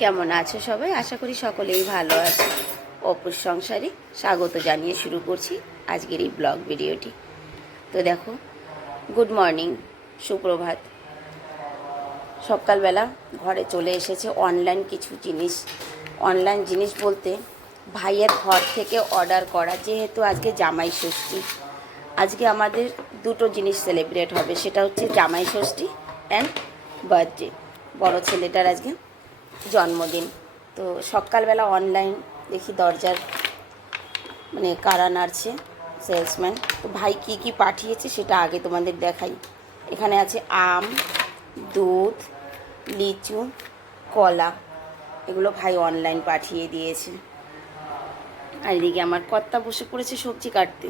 কেমন আছো সবাই? আশা করি সকলেই ভালো আছে। অপুর সংসারে স্বাগত জানিয়ে শুরু করছি আজকের এই ব্লগ ভিডিওটি। তো দেখো, গুড মর্নিং, সুপ্রভাত। সকালবেলা ঘরে চলে এসেছে অনলাইন কিছু জিনিস। অনলাইন জিনিস বলতে ভাইয়ের ঘর থেকে অর্ডার করা, যেহেতু আজকে জামাই ষষ্ঠী। আজকে আমাদের দুটো জিনিস সেলিব্রেট হবে, সেটা হচ্ছে জামাই ষষ্ঠী অ্যান্ড বার্থডে বড় ছেলেটার আজকে জন্মদিন। তো সকালবেলা অনলাইন দেখি দরজার মানে কারা নাড়ছে সেলসম্যান তো ভাই কী কী পাঠিয়েছে সেটা আগে তোমাদের দেখাই। এখানে আছে আম, দুধ, লিচু, কলা। এগুলো ভাই অনলাইন পাঠিয়ে দিয়েছে। আর এদিকে আমার কর্তা বসে পড়েছে সবজি কাটতে।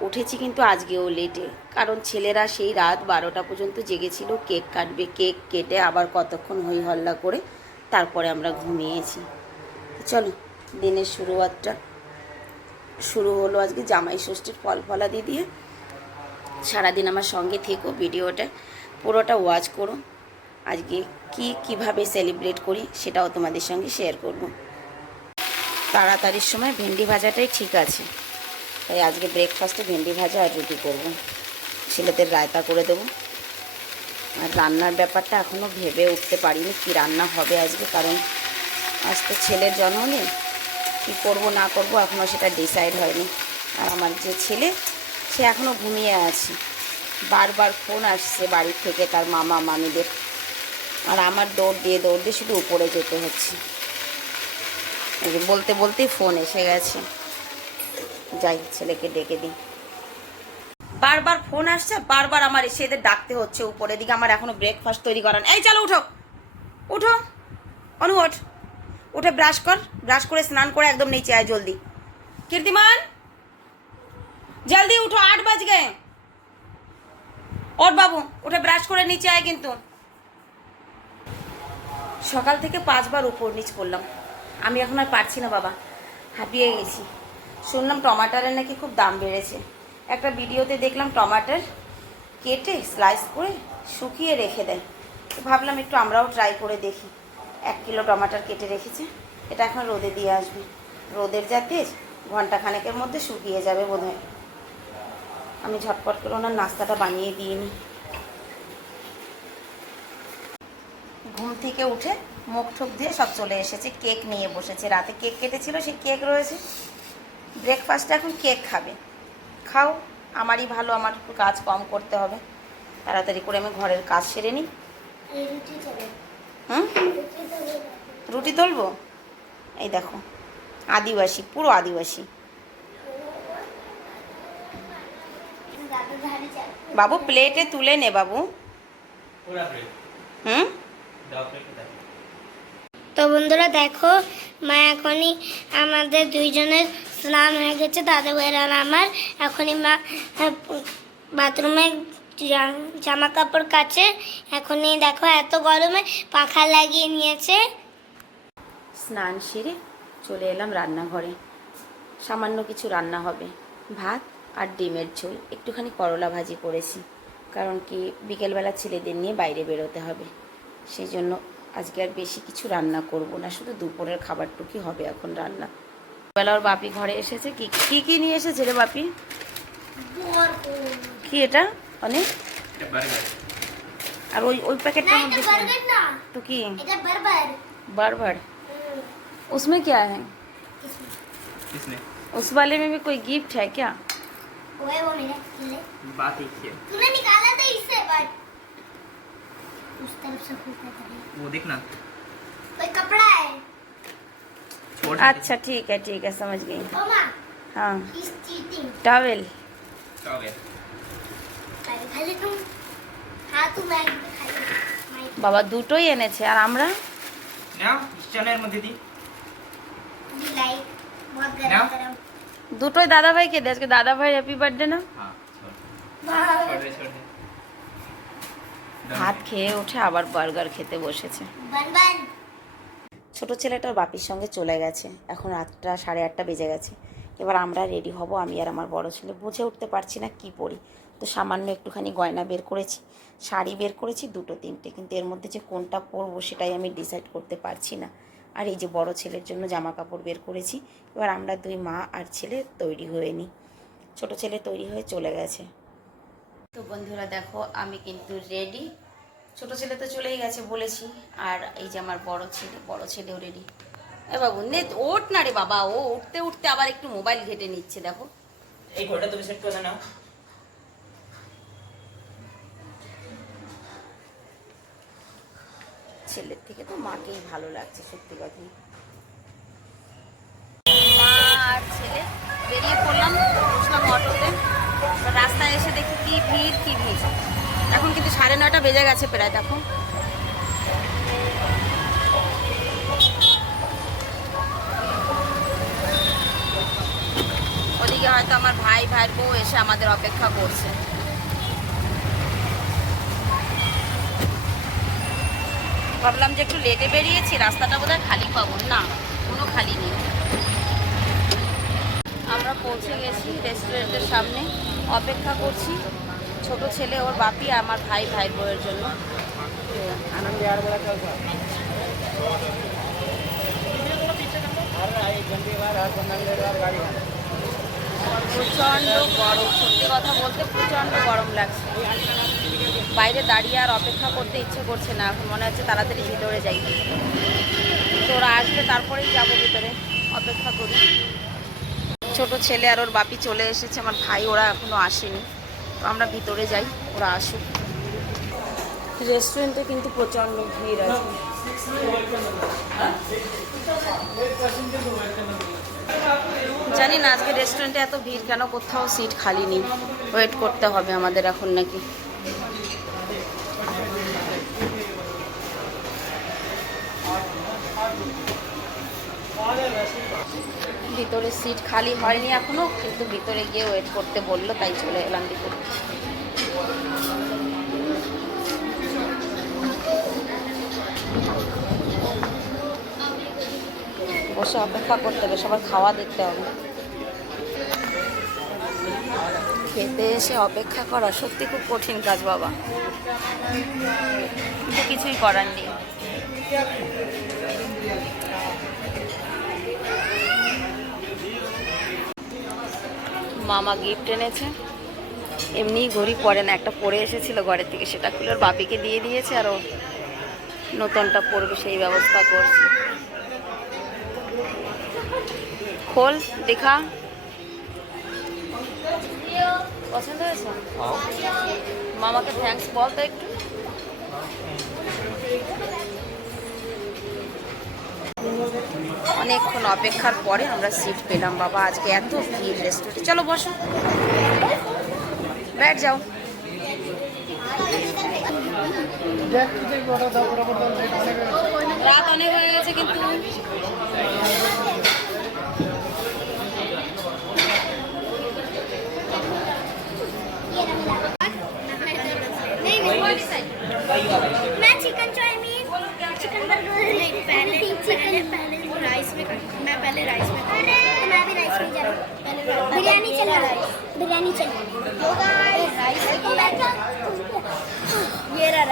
উঠেছি কিন্তু আজকেও লেটে কারণ ছেলেরা সেই রাত বারোটা পর্যন্ত জেগেছিল, কেক কাটবে, কেক কেটে আবার কতক্ষণ হই হল্লা করে তারপরে আমরা ঘুমিয়েছি। চলো, দিনের শুরুয়াতটা। শুরু হলো আজকে জামাই ষষ্ঠীর ফল ফলাদি দিয়ে সারাদিন আমার সঙ্গে থেকো ভিডিওটা। পুরোটা ওয়াচ করো। আজকে কি কীভাবে সেলিব্রেট করি সেটাও তোমাদের সঙ্গে শেয়ার করব। তাড়াতাড়ির সময় ভেন্ডি ভাজাটাই ঠিক আছে। তাই আজকে ব্রেকফাস্টে ভেন্ডি ভাজা আর রুটি করব। ছেলেদের রায়তা করে দেবো। আর রান্নার ব্যাপারটা এখনও ভেবে উঠতে পারিনি কি রান্না হবে আজকে, কারণ আজ তো ছেলের জন্মদিন। কী করব, না করব এখনও সেটা ডিসাইড হয়নি। আর আমার যে ছেলে, সে এখনও ঘুমিয়ে আছে। বারবার ফোন আসছে বাড়ির থেকে তার মামা, মামিদের। আর আমার দৌড় দিয়ে দৌড় দিয়ে শুধু উপরে যেতে হচ্ছে। বলতে বলতেই ফোন এসে গেছে। যাই, ছেলেকে ডেকে দিই। বারবার ফোন আসছে, বারবার আমার এসে এদের ডাকতে হচ্ছে উপরে দিকে আমার এখনও ব্রেকফাস্ট তৈরি করান এই চলো উঠো উঠো, অনু ওঠ, উঠে ব্রাশ কর ব্রাশ করে স্নান করে একদম নিচে আয় জলদি। কীর্তিমান, জলদি উঠো, আট বাজ গে। ওর বাবু, উঠে ব্রাশ করে নিচে আয় কিন্তু। সকাল থেকে পাঁচবার উপর নিচ করলাম আমি এখন আর পারছি না বাবা, হাঁপিয়ে গেছি। শুনলাম টমাটারের নাকি খুব দাম বেড়েছে। একটা ভিডিওতে দেখলাম টমাটার কেটে স্লাইস করে শুকিয়ে রেখে দেয়। তো ভাবলাম একটু আমরাও ট্রাই করে দেখি। এক কিলো টমাটার কেটে রেখেছে। এটা এখন রোদে দিয়ে আসবে। রোদের যা তেজ, ঘণ্টা খানেকের মধ্যে শুকিয়ে যাবে বোধ আমি ঝটপট করে ওনার নাস্তাটা বানিয়ে দিয়ে নিই। ঘুম থেকে উঠে মুখ ঠুক দিয়ে সব চলে এসেছে। কেক নিয়ে বসেছে। রাতে কেক কেটেছিল সেই কেক রয়েছে। ব্রেকফাস্টে এখন কেক খাবে। খাও আমারই ভালো আমার একটু কাজ কম করতে হবে। তাড়াতাড়ি করে আমি ঘরের কাজ সেরে নিই। হুম? রুটি তুলবো? এই দেখো আদিবাসী পুরো আদিবাসী। বাবু প্লেটে তুলে নে বাবু। হুম? তো বন্ধুরা দেখো মা এখনই আমাদের দুইজনের স্নান হয়ে গেছে ভাইয়ের আর আমার। এখনই মা আহ, বাথরুমে জামা কাপড় কাচে। এখনই দেখো এত গরমে পাখা লাগিয়ে নিয়েছে। স্নান সেরে চলে এলাম রান্নাঘরে। সামান্য কিছু রান্না হবে। ভাত আর ডিমের ঝোল। একটুখানি করলা ভাজি করেছি। কারণ কি বিকেলবেলা ছেলেদের নিয়ে বাইরে বেরোতে হবে। সেই জন্য আজকে আর বেশি কিছু রান্না করব না শুধু দুপুরের খাবারটুকুই হবে এখন রান্না বেলা ওর বাপি ঘরে এসেছে কি কি কি নিয়ে এসেছে রে বাপি কি এটা অনেক এটা বার্গার আর ওই ওই প্যাকেটটার মধ্যে কি? না তো কি এটা বারবার बार उसमें क्या है किसने उस वाले में भी कोई गिफ्ट है क्या वो है वो मेरा ले बात एक ही है तूने निकाला था इससे बट उस तरफ से फूटा था वो देखना कोई कपड़ा है छोड़ अच्छा ठीक है ठीक है समझ गई ओ माँ हाँ इस चीटिंग टॉवेल हो गया খালি খালি তুম হ্যাঁ তুই ম্যাগ খালি মাই বাবা দুটোই এনেছে আর আমরা ना इस चैनल में दीदी दी लाइक बहुत ना? गरम गरम দুটোই দাদা ভাইকে দে আজকে দাদা ভাই হ্যাপি বার্থডে না ভাত খেয়ে উঠে আবার বার্গার খেতে বসেছে। ছোট ছেলেটার বাপির সঙ্গে চলে গেছে। এখন রাতটা সাড়ে আটটা বেজে গেছে। এবার আমরা রেডি হব আমি আর আমার বড় ছেলে। বুঝে উঠতে পারছি না কি পরি তো সামান্য একটুখানি গয়না বের করেছি শাড়ি বের করেছি দুটো তিনটে। কিন্তু এর মধ্যে যে কোনটা পরবো সেটাই আমি ডিসাইড করতে পারছি না। আর এই যে বড় ছেলের জন্য জামা কাপড় বের করেছি এবার আমরা দুই মা আর ছেলে তৈরি হয়ে নিই। ছোটো ছেলে তৈরি হয়ে চলে গেছে। তো বন্ধুরা দেখো আমি কিন্তু রেডি ছোট ছেলে তো চলেই গেছে বলেছি। আর এই যে আমার বড় ছেলে বড় ছেলেও রেডি এ বাবু নে ওঠ না রে বাবা ও উঠতে উঠতে আবার একটু মোবাইল ঘেটে নিচ্ছে দেখো। এই ঘোড়াটা তুমি সেট করে নাও। ছেলের থেকে তো মাকেই ভালো লাগছে সত্যি কথা। মা আর ছেলে বেরিয়ে পড়লাম বসলাম অটোতে। রাস্তায় এসে দেখি কি ভিড় কি ভিড়। এখন কিন্তু সাড়ে নয়টা বেজে গেছে প্রায়, দেখো। ওদিকে হয়তো আমার ভাই ভাইয়ের বউ এসে আমাদের অপেক্ষা করছে। ভাবলাম যে একটু লেটে বেরিয়েছি, রাস্তাটা বোধহয় খালি পাবো। না, কোনো খালি নেই। আমরা পৌঁছে গেছি রেস্টুরেন্টের সামনে, অপেক্ষা করছি। ছোট ছেলে, ওর বাপি আমার ভাই ভাই বউয়ের জন্য। প্রচণ্ড গরম, সত্যি কথা বলতে প্রচণ্ড গরম লাগছে। বাইরে দাঁড়িয়ে আর অপেক্ষা করতে ইচ্ছে করছে না, এখন মনে হচ্ছে তাড়াতাড়ি ভিতরে যাই। তো ওরা আসবে, তারপরেই যাব ভিতরে, অপেক্ষা করি। ছোট ছেলে আর ওর বাপি চলে এসেছে, আমার ভাই, ওরা এখনও আসেনি। তো আমরা ভিতরে যাই ওরা আসুক। রেস্টুরেন্টে কিন্তু প্রচণ্ড ভিড় আছে। জানি না আজকে রেস্টুরেন্টে এত ভিড় কেন? কোথাও সিট খালি নেই। ওয়েট করতে হবে আমাদের এখন নাকি। ভিতরে সিট খালি হয়নি এখনও, কিন্তু ভিতরে গিয়ে ওয়েট করতে বলল, তাই চলে এলাম ভিতরে। বসে অপেক্ষা করতে হবে, সবার খাওয়া দেখতে হবে। খেতে এসে অপেক্ষা করা সত্যি খুব কঠিন কাজ, বাবা। কিছুই করার নেই। মামা গিফট এনেছে। এমনি ঘড়ি পরে না একটা পরে এসেছিল ঘরের থেকে সেটা খুলে ওর বাপিকে দিয়ে দিয়েছে আর ও নতুনটা পরবে সেই ব্যবস্থা করছে। খোল দেখা। পছন্দ হয়েছে? মামাকে থ্যাঙ্কস বল তো একটু। অনেকক্ষণ অপেক্ষার পরে আমরা সিট পেলাম। বাবা, আজকে এত ভিড় রেস্টুরেন্ট চলো, বসো। ব্যাট যাও। রাত অনেক হয়ে গেছে কিন্তু। ये रहा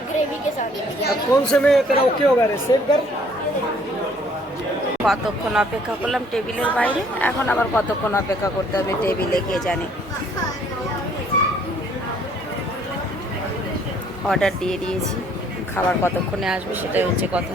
बिरयानी ग्रेवी के साथ अब कौन से में तेरा ओके होगा रे सेव कर কতক্ষণ অপেক্ষা করলাম টেবিলের বাইরে এখন আবার কতক্ষণ অপেক্ষা করতে হবে টেবিলে কে জানে অর্ডার দিয়ে দিয়েছি খাবার কতক্ষণে আসবে সেটাই হচ্ছে কথা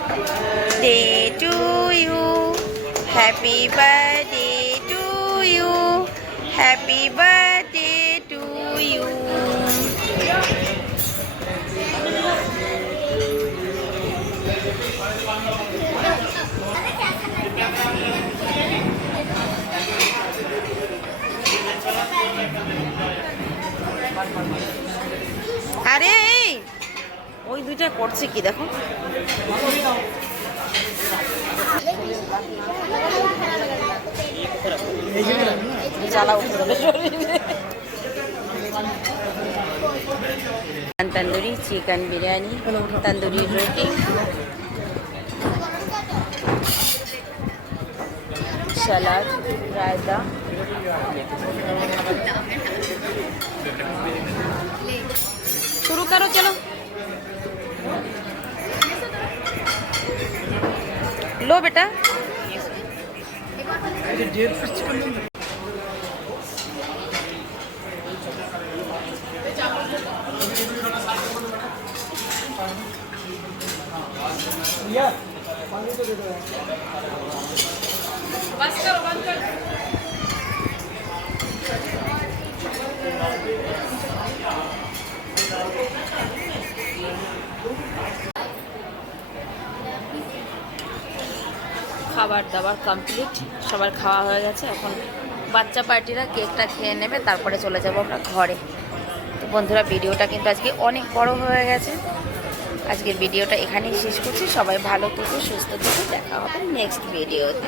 birthday to you. Happy birthday to you. Happy birthday to you. আরে ওই দুইটা করছে কি দেখো। তন্দুরি, চিকেন বিরিয়ানি, তন্দুরি রুটি। স্যালাড, রায়তা। শুরু করো, চলো। लो बेटा बस करो बंद कर Thank you. খাবার দাবার কমপ্লিট সবার খাওয়া হয়ে গেছে। এখন বাচ্চা পার্টিরা কেকটা খেয়ে নেবে, তারপরে চলে যাব আমরা ঘরে। তো বন্ধুরা, ভিডিওটা কিন্তু আজকে অনেক বড় হয়ে গেছে। আজকের ভিডিওটা এখানেই শেষ করছি। সবাই ভালো থেকে, সুস্থ থেকে। দেখা হবে নেক্সট ভিডিওতে